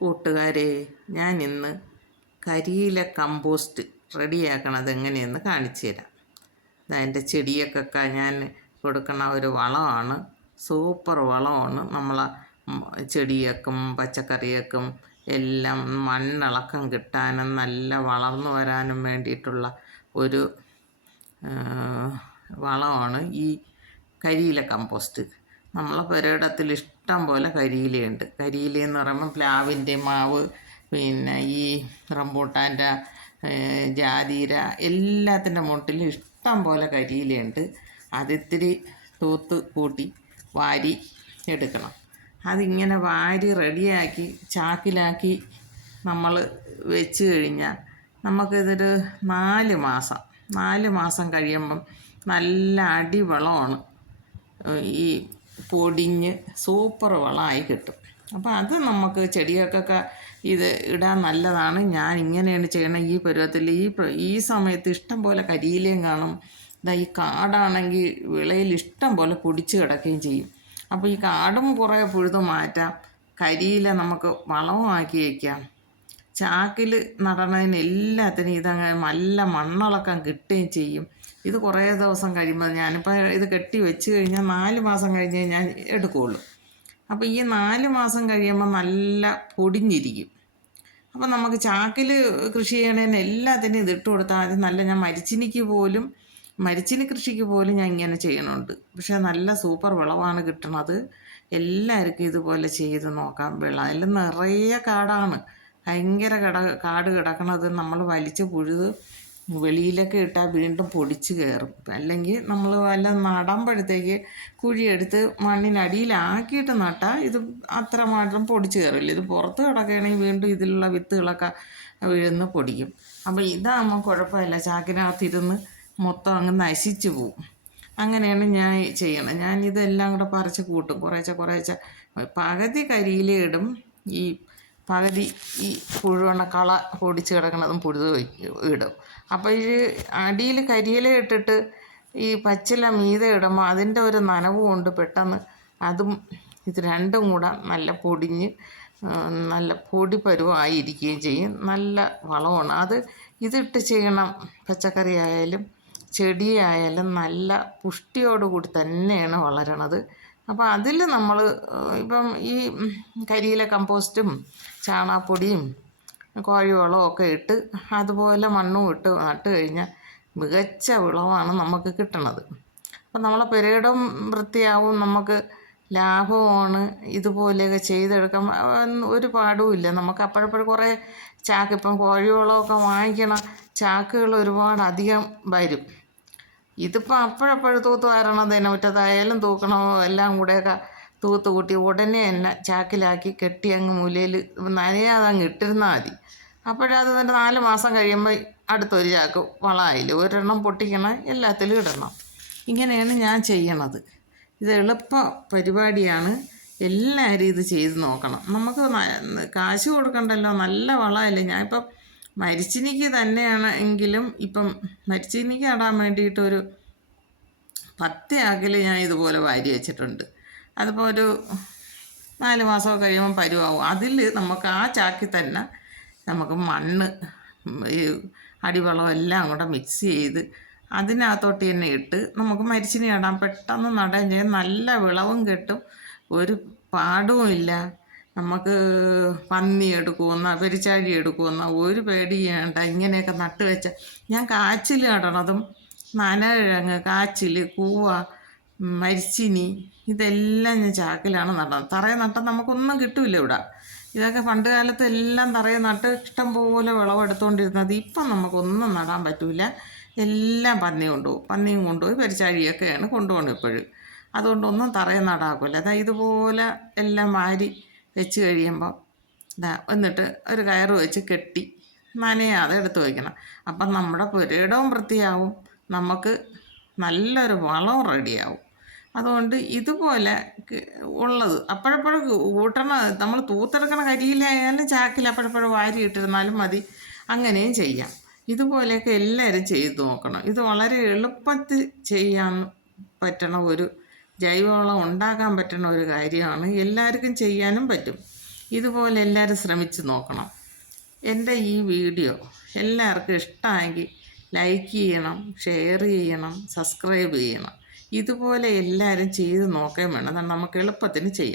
കൂട്ടുകാരെ, ഞാൻ ഇന്ന് കരിയില കമ്പോസ്റ്റ് റെഡിയാക്കണത് എങ്ങനെയെന്ന് കാണിച്ചു തരാം. എൻ്റെ ചെടിയൊക്കെ ഞാൻ കൊടുക്കണ ഒരു വളമാണ്, സൂപ്പർ വളമാണ്. നമ്മളെ ചെടിയൊക്കും പച്ചക്കറിയൊക്കും എല്ലാം മണ്ണിളക്കം കിട്ടാനും നല്ല വളർന്നു വരാനും വേണ്ടിയിട്ടുള്ള ഒരു വളമാണ് ഈ കരിയില കമ്പോസ്റ്റ്. നമ്മളെ പുരയിടത്തിൽ ഇഷ്ടം പോലെ കരിയിലയുണ്ട്. കരിയിലയെന്ന് പറയുമ്പോൾ പ്ലാവിൻ്റെ മാവ്, പിന്നെ ഈ റംബൂട്ടാൻ്റെ, ജാതിര, എല്ലാത്തിൻ്റെ മുട്ടിലും ഇഷ്ടം പോലെ കരിയിലയുണ്ട്. അതിത്തിരി തൂത്ത് കൂട്ടി വാരി എടുക്കണം. അതിങ്ങനെ വാരി റെഡിയാക്കി ചാക്കിലാക്കി നമ്മൾ വെച്ച് കഴിഞ്ഞാൽ നമുക്കിതൊരു 4 മാസം കഴിയുമ്പം നല്ല അടിവളമാണ്, ഈ പൊടിഞ്ഞ് സൂപ്പർ വളമായി കിട്ടും. അപ്പോൾ അത് നമുക്ക് ചെടികൾക്കൊക്കെ ഇത് ഇടാൻ നല്ലതാണ്. ഞാൻ ഇങ്ങനെയാണ് ചെയ്യണത്. ഈ പരുവത്തിൽ ഈ സമയത്ത് ഇഷ്ടം പോലെ കരിയിലയും കാണും. ഈ കാടാണെങ്കിൽ വിളയിൽ ഇഷ്ടം പോലെ പൊടിച്ച് കിടക്കുകയും ചെയ്യും. അപ്പോൾ ഈ കാടും കുറേ പുഴുത് മാറ്റാം, കരിയില നമുക്ക് വളമാക്കി വയ്ക്കാം. ചാക്കിൽ നടണതിന് എല്ലാത്തിനും ഇതങ്ങനെ നല്ല മണ്ണിളക്കം കിട്ടുകയും ചെയ്യും. ഇത് കുറേ ദിവസം കഴിയുമ്പോൾ, ഞാനിപ്പോൾ ഇത് കെട്ടി വെച്ച് കഴിഞ്ഞാൽ 4 മാസം കഴിഞ്ഞേ ഞാൻ എടുക്കുകയുള്ളൂ. അപ്പോൾ ഈ 4 മാസം കഴിയുമ്പോൾ നല്ല പൊടിഞ്ഞിരിക്കും. അപ്പോൾ നമുക്ക് ചാക്കിൽ കൃഷി ചെയ്യണതിന് എല്ലാത്തിനും ഇതിട്ട് കൊടുത്താൽ അത് നല്ല, ഞാൻ മരിച്ചിനി കൃഷിക്ക് പോലും ഞാൻ ഇങ്ങനെ ചെയ്യണുണ്ട്. പക്ഷേ നല്ല സൂപ്പർ വിളവാണ് കിട്ടണത്. എല്ലാവർക്കും ഇതുപോലെ ചെയ്ത് നോക്കാം. വിളയിൽ നിറയെ കാടാണ്, ഭയങ്കര കാട് കിടക്കണത്. നമ്മൾ വലിച്ച് പുഴുത് വെളിയിലൊക്കെ ഇട്ടാൽ വീണ്ടും പൊടിച്ച് കയറും. അല്ലെങ്കിൽ നമ്മൾ വല്ല നടുമ്പോഴത്തേക്ക് കുഴിയെടുത്ത് മണ്ണിനടിയിലാക്കിയിട്ട് നട്ടാൽ ഇത് അത്ര മാത്രം പൊടിച്ച് കയറില്ല. ഇത് പുറത്ത് കിടക്കുകയാണെങ്കിൽ വീണ്ടും ഇതിലുള്ള വിത്തുകളൊക്കെ വീഴുന്ന് പൊടിക്കും. അപ്പോൾ ഇതാകുമ്പോൾ കുഴപ്പമില്ല, ചാക്കിനകത്തിരുന്ന് മൊത്തം അങ്ങ് നശിച്ചു പോവും. അങ്ങനെയാണ് ഞാൻ ചെയ്യണം. ഞാനിതെല്ലാം കൂടെ പറിച്ച് കൂട്ടും, കുറേശ്ശെ പകുതി കരിയില ഇടും, ഈ പകുതി ഈ പുഴുവണ കള പൊടിച്ച് കിടക്കണതും പുഴുത് ഇടും. അപ്പോൾ ഈ അടിയിൽ കരിയില ഇട്ടിട്ട് ഈ പച്ചില മീതെ ഇടുമ്പോൾ അതിൻ്റെ ഒരു നനവ് കൊണ്ട് പെട്ടെന്ന് അതും ഇത് രണ്ടും കൂടെ നല്ല പൊടിഞ്ഞ് നല്ല പൊടി പരുവായിരിക്കുകയും ചെയ്യും. നല്ല വളമാണ്. ഇതിട്ട് ചെയ്യണം. പച്ചക്കറി ആയാലും ചെടിയായാലും നല്ല പുഷ്ടിയോടുകൂടി തന്നെയാണ് വളരണത്. അപ്പോൾ അതിൽ നമ്മൾ ഇപ്പം ഈ കരിയില കമ്പോസ്റ്റും ചാണകപ്പൊടിയും കോഴിവളവും ഒക്കെ ഇട്ട് അതുപോലെ മണ്ണും ഇട്ട് നട്ട് കഴിഞ്ഞാൽ മികച്ച വിളവാണ് നമുക്ക് കിട്ടണത്. അപ്പം നമ്മളെ പുരയിടം വൃത്തിയാവും, നമുക്ക് ലാഭമാണ്. ഇതുപോലെയൊക്കെ ചെയ്തെടുക്കാം, ഒരു പാടുമില്ല. നമുക്ക് അപ്പോഴപ്പോഴും കുറേ ചാക്ക്, ഇപ്പം കോഴിവളമൊക്കെ വാങ്ങിക്കണ ചാക്കുകൾ ഒരുപാട് അധികം വരും. ഇതിപ്പോൾ അപ്പോഴപ്പോഴും തൂത്ത് വരണതിന് മുറ്റത്തായാലും തൂക്കണോ എല്ലാം കൂടെയൊക്കെ തൂത്ത് കൂട്ടി ഉടനെ തന്നെ ചാക്കിലാക്കി കെട്ടി അങ്ങ് മൂലയിൽ നനയാതെ അങ്ങ് ഇട്ടിരുന്നാൽ മതി. അപ്പോഴത് 4 മാസം കഴിയുമ്പോൾ അടുത്തൊരു ചാക്ക് വളമായില്ല. ഒരെണ്ണം പൊട്ടിക്കണം, എല്ലാത്തിലും ഇടണം. ഇങ്ങനെയാണ് ഞാൻ ചെയ്യണത്. ഇത് എളുപ്പ പരിപാടിയാണ്. എല്ലാവരും ഇത് ചെയ്ത് നോക്കണം. നമുക്ക് കാശ് കൊടുക്കണ്ടല്ലോ, നല്ല വളമല്ലേ. ഞാനിപ്പം മരിച്ചിനിക്ക് തന്നെയാണ് എങ്കിലും ഇപ്പം മരിച്ചിനിക്ക് നടാൻ വേണ്ടിയിട്ടൊരു 10 ചാക്കിൽ ഞാൻ ഇതുപോലെ വാരി വെച്ചിട്ടുണ്ട്. അതിപ്പോൾ ഒരു 4 മാസമൊക്കെ കഴിയുമ്പോൾ പരുവാകും. അതിൽ നമുക്ക് ആ ചാക്കിൽ തന്നെ നമുക്ക് മണ്ണ്, ഈ അടിവളം എല്ലാം കൂടെ മിക്സ് ചെയ്ത് അതിനകത്തോട്ട് തന്നെ ഇട്ട് നമുക്ക് മരിച്ചിനി നടാം. പെട്ടെന്ന് നടുകയും ചെയ്യും, നല്ല വിളവും കിട്ടും, ഒരു പാടുമില്ല. നമുക്ക് പന്നി എടുക്കുമെന്ന പെരിച്ചാഴി എടുക്കുമെന്ന ഒരു പേടി വേണ്ട. ഇങ്ങനെയൊക്കെ നട്ട് വെച്ച ഞാൻ കാച്ചിൽ നടണതും നനകിഴങ്ങ്, കാച്ചിൽ, കൂവ, മരിച്ചിനി ഇതെല്ലാം ഞാൻ ചാക്കിലാണ് നടന്നത്. തറയെ നട്ടാൽ നമുക്കൊന്നും കിട്ടില്ല ഇവിടെ. ഇതൊക്കെ പണ്ട് കാലത്ത് എല്ലാം തറയെ നട്ട് ഇഷ്ടം പോലെ വിളവെടുത്തുകൊണ്ടിരുന്നത്. ഇപ്പം നമുക്കൊന്നും നടാൻ പറ്റില്ല, എല്ലാം പന്നിയും കൊണ്ടുപോയി പെരിച്ചാഴിയൊക്കെയാണ് കൊണ്ടുപോകുന്നത് ഇപ്പോഴും. അതുകൊണ്ടൊന്നും തറയെ നടാക്കില്ല. ഇതുപോലെ എല്ലാം വാരി വെച്ച് കഴിയുമ്പോൾ എന്നിട്ട് ഒരു കയറ് വെച്ച് കെട്ടി നനയാതെ എടുത്ത് വയ്ക്കണം. അപ്പം നമ്മുടെ പുരയിടവും വൃത്തിയാവും, നമുക്ക് നല്ലൊരു വളവും റെഡിയാവും. അതുകൊണ്ട് ഇതുപോലെ ഉള്ളത് അപ്പോഴപ്പോഴും കൂട്ടണ, നമ്മൾ തൂത്തെടുക്കണ കരിയിലായാലും ചാക്കിൽ അപ്പോഴപ്പോഴും വാരി ഇട്ടിരുന്നാലും മതി. അങ്ങനെയും ചെയ്യാം. ഇതുപോലെയൊക്കെ എല്ലാവരും ചെയ്ത് നോക്കണം. ഇത് വളരെ എളുപ്പത്തിൽ ചെയ്യാൻ പറ്റണ ഒരു ജൈവവളം ഉണ്ടാക്കാൻ പറ്റുന്ന ഒരു കാര്യമാണ്. എല്ലാവർക്കും ചെയ്യാനും പറ്റും. ഇതുപോലെ എല്ലാവരും ശ്രമിച്ച് നോക്കണം. എൻ്റെ ഈ വീഡിയോ എല്ലാവർക്കും ഇഷ്ടമായെങ്കിൽ ലൈക്ക് ചെയ്യണം, ഷെയർ ചെയ്യണം, സബ്സ്ക്രൈബ് ചെയ്യണം. ഇതുപോലെ എല്ലാവരും ചെയ്ത് നോക്കുകയും വേണം. നമുക്ക് എളുപ്പത്തിന് ചെയ്യാം.